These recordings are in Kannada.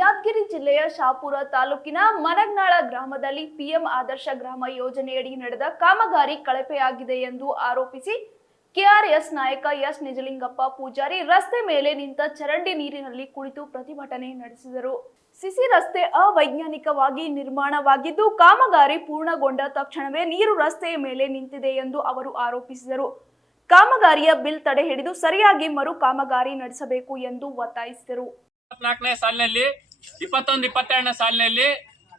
ಯಾದಗಿರಿ ಜಿಲ್ಲೆಯ ಶಾಪುರ ತಾಲೂಕಿನ ಮನಗ್ನಾಳ ಗ್ರಾಮದಲ್ಲಿ ಪಿಎಂ ಆದರ್ಶ ಗ್ರಾಮ ಯೋಜನೆಯಡಿ ನಡೆದ ಕಾಮಗಾರಿ ಕಳಪೆಯಾಗಿದೆ ಎಂದು ಆರೋಪಿಸಿ ಕೆಆರ್ಎಸ್ ನಾಯಕ ಎಸ್ ನಿಜಲಿಂಗಪ್ಪ ಪೂಜಾರಿ ರಸ್ತೆ ಮೇಲೆ ನಿಂತ ಚರಂಡಿ ನೀರಿನಲ್ಲಿ ಕುಳಿತು ಪ್ರತಿಭಟನೆ ನಡೆಸಿದರು. ಸಿಸಿ ರಸ್ತೆ ಅವೈಜ್ಞಾನಿಕವಾಗಿ ನಿರ್ಮಾಣವಾಗಿದ್ದು ಕಾಮಗಾರಿ ಪೂರ್ಣಗೊಂಡ ತಕ್ಷಣವೇ ನೀರು ರಸ್ತೆಯ ಮೇಲೆ ನಿಂತಿದೆ ಎಂದು ಅವರು ಆರೋಪಿಸಿದರು. ಕಾಮಗಾರಿಯ ಬಿಲ್ ತಡೆ ಹಿಡಿದು ಸರಿಯಾಗಿ ಮರು ಕಾಮಗಾರಿ ನಡೆಸಬೇಕು ಎಂದು ಒತ್ತಾಯಿಸಿದರು. 24ನೇ ಸಾಲಿನಲ್ಲಿ 21-22ನೇ ಸಾಲಿನಲ್ಲಿ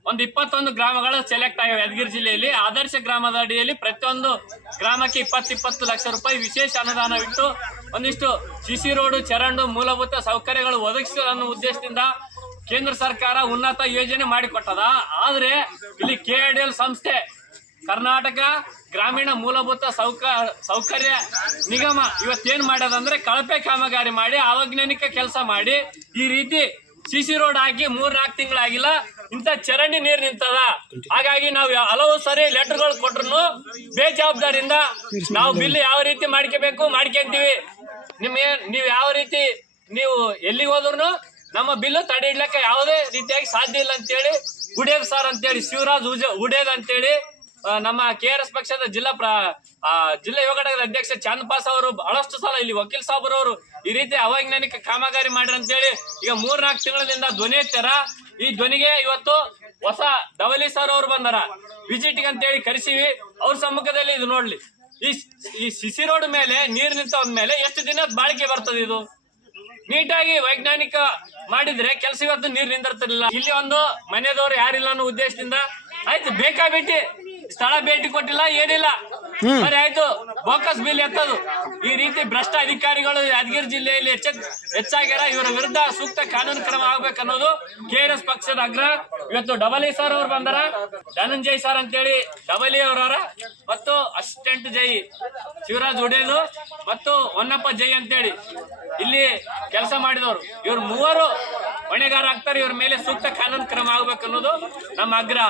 ಒಂದು 21 ಗ್ರಾಮಗಳು ಸೆಲೆಕ್ಟ್ ಆಗಿವೆ. ಯಾದಗಿರಿ ಜಿಲ್ಲೆಯಲ್ಲಿ ಆದರ್ಶ ಗ್ರಾಮದ ಅಡಿಯಲ್ಲಿ ಪ್ರತಿಯೊಂದು ಗ್ರಾಮಕ್ಕೆ 20 ಲಕ್ಷ ರೂಪಾಯಿ ವಿಶೇಷ ಅನುದಾನವಿಟ್ಟು ಒಂದಿಷ್ಟು ಸಿಸಿ ರೋಡ್, ಚರಂಡು, ಮೂಲಭೂತ ಸೌಕರ್ಯಗಳು ಒದಗಿಸುವ ಅನ್ನೋ ಉದ್ದೇಶದಿಂದ ಕೇಂದ್ರ ಸರ್ಕಾರ ಉನ್ನತ ಯೋಜನೆ ಮಾಡಿಕೊಟ್ಟದ. ಆದ್ರೆ ಇಲ್ಲಿ ಕೆಆರ್ಡಿಎಲ್ ಸಂಸ್ಥೆ ಕರ್ನಾಟಕ ಗ್ರಾಮೀಣ ಮೂಲಭೂತ ಸೌಕರ್ಯ ನಿಗಮ ಇವತ್ತೇನ್ ಮಾಡ್ಯದಂದ್ರೆ ಕಳಪೆ ಕಾಮಗಾರಿ ಮಾಡಿ ಅವೈಜ್ಞಾನಿಕ ಕೆಲಸ ಮಾಡಿ ಈ ರೀತಿ ಸಿಸಿ ರೋಡ್ ಹಾಕಿ 3-4 ತಿಂಗಳಾಗಿಲ್ಲ, ಇಂತ ಚರಂಡಿ ನೀರ್ ನಿಂತದ. ಹಾಗಾಗಿ ನಾವು ಹಲವು ಸರಿ ಲೆಟರ್ಗಳು ಕೊಟ್ರು ಬೇಜವಾಬ್ದಾರಿಯಿಂದ ನಾವು ಬಿಲ್ ಯಾವ ರೀತಿ ಮಾಡ್ಕೋಬೇಕು ಮಾಡ್ಕೊಂತೀವಿ, ನೀವು ಯಾವ ರೀತಿ ನೀವು ಎಲ್ಲಿಗೆ ಹೋದ್ರು ನಮ್ಮ ಬಿಲ್ ತಡೆ ಇಡ್ಲಿಕ್ಕೆ ಯಾವುದೇ ರೀತಿಯಾಗಿ ಸಾಧ್ಯ ಇಲ್ಲ ಅಂತೇಳಿ ಉಡೇದ್ ಸರ್ ಅಂತೇಳಿ ಶಿವರಾಜ್ ಉಡೇದ್ ಅಂತೇಳಿ ನಮ್ಮ ಕೆಆರ್ಎಸ್ ಪಕ್ಷದ ಜಿಲ್ಲಾ ಯುವ ಘಟಕದ ಅಧ್ಯಕ್ಷ ಚಂದಪಾಸ್ ಅವರು ಬಹಳಷ್ಟು ಸಲ ಇಲ್ಲಿ ವಕೀಲ್ ಸಾಬ್ರವರು ಈ ರೀತಿ ಅವೈಜ್ಞಾನಿಕ ಕಾಮಗಾರಿ ಮಾಡ್ರಿ ಅಂತೇಳಿ ಈಗ 3-4 ತಿಂಗಳಿಂದ ಧ್ವನಿ ಎತ್ತಾರ. ಈ ಧ್ವನಿಗೆ ಇವತ್ತು ಹೊಸ ಡವಲಿ ಸರ್ ಅವರು ಬಂದಾರ, ವಿಸಿಟ್ ಅಂತೇಳಿ ಕರೆಸಿವಿ. ಅವ್ರ ಸಮ್ಮುಖದಲ್ಲಿ ಇದು ನೋಡ್ಲಿ, ಈ ಸಿಸಿ ರೋಡ್ ಮೇಲೆ ನೀರ್ ನಿಂತಂದ್ಮೇಲೆ ಎಷ್ಟು ದಿನ ಬಾಳಿಕೆ ಬರ್ತದೆ? ಇದು ನೀಟಾಗಿ ವೈಜ್ಞಾನಿಕ ಮಾಡಿದ್ರೆ ಕೆಲಸ ಇವತ್ತು ನೀರ್ ನಿಂದಿರ್ತಿರ್ಲಿಲ್ಲ. ಇಲ್ಲಿ ಒಂದು ಮನೆಯದವ್ರು ಯಾರಿಲ್ಲ ಅನ್ನೋ ಉದ್ದೇಶದಿಂದ ಆಯ್ತು ಬೇಕಾಬಿಟ್ಟಿ ಸ್ಥಳ ಭೇಟಿ ಕೊಟ್ಟಿಲ್ಲ, ಏನಿಲ್ಲ, ಸರಿ ಆಯ್ತು ಬೋಕಸ್ ಬಿಲ್ ಎತ್ತದು. ಈ ರೀತಿ ಭ್ರಷ್ಟ ಅಧಿಕಾರಿಗಳು ಯಾದಗಿರಿ ಜಿಲ್ಲೆಯಲ್ಲಿ ಹೆಚ್ಚಾಗ್ಯಾರ. ಇವರ ವಿರುದ್ಧ ಸೂಕ್ತ ಕಾನೂನು ಕ್ರಮ ಆಗ್ಬೇಕನ್ನೋದು ಕೆಆರ್ಎಸ್ ಪಕ್ಷದ ಆಗ್ರಹ. ಇವತ್ತು ಡಬಲಿ ಸರ್ ಅವ್ರು ಬಂದಾರ, ಧನಂಜಯ್ ಸರ್ ಅಂತೇಳಿ ಡಬಲಿ ಅವರ ಮತ್ತು ಅಸಿಸ್ಟೆಂಟ್ ಜೈ ಶಿವರಾಜ್ ಉಡೇದು ಮತ್ತು ಹೊನ್ನಪ್ಪ ಜೈ ಅಂತೇಳಿ ಇಲ್ಲಿ ಕೆಲಸ ಮಾಡಿದವರು. ಇವ್ರು ಮೂವರು ಹೊಣೆಗಾರ ಆಗ್ತಾರೆ. ಇವ್ರ ಮೇಲೆ ಸೂಕ್ತ ಕಾನೂನು ಕ್ರಮ ಆಗ್ಬೇಕನ್ನೋದು ನಮ್ಮ ಆಗ್ರಹ.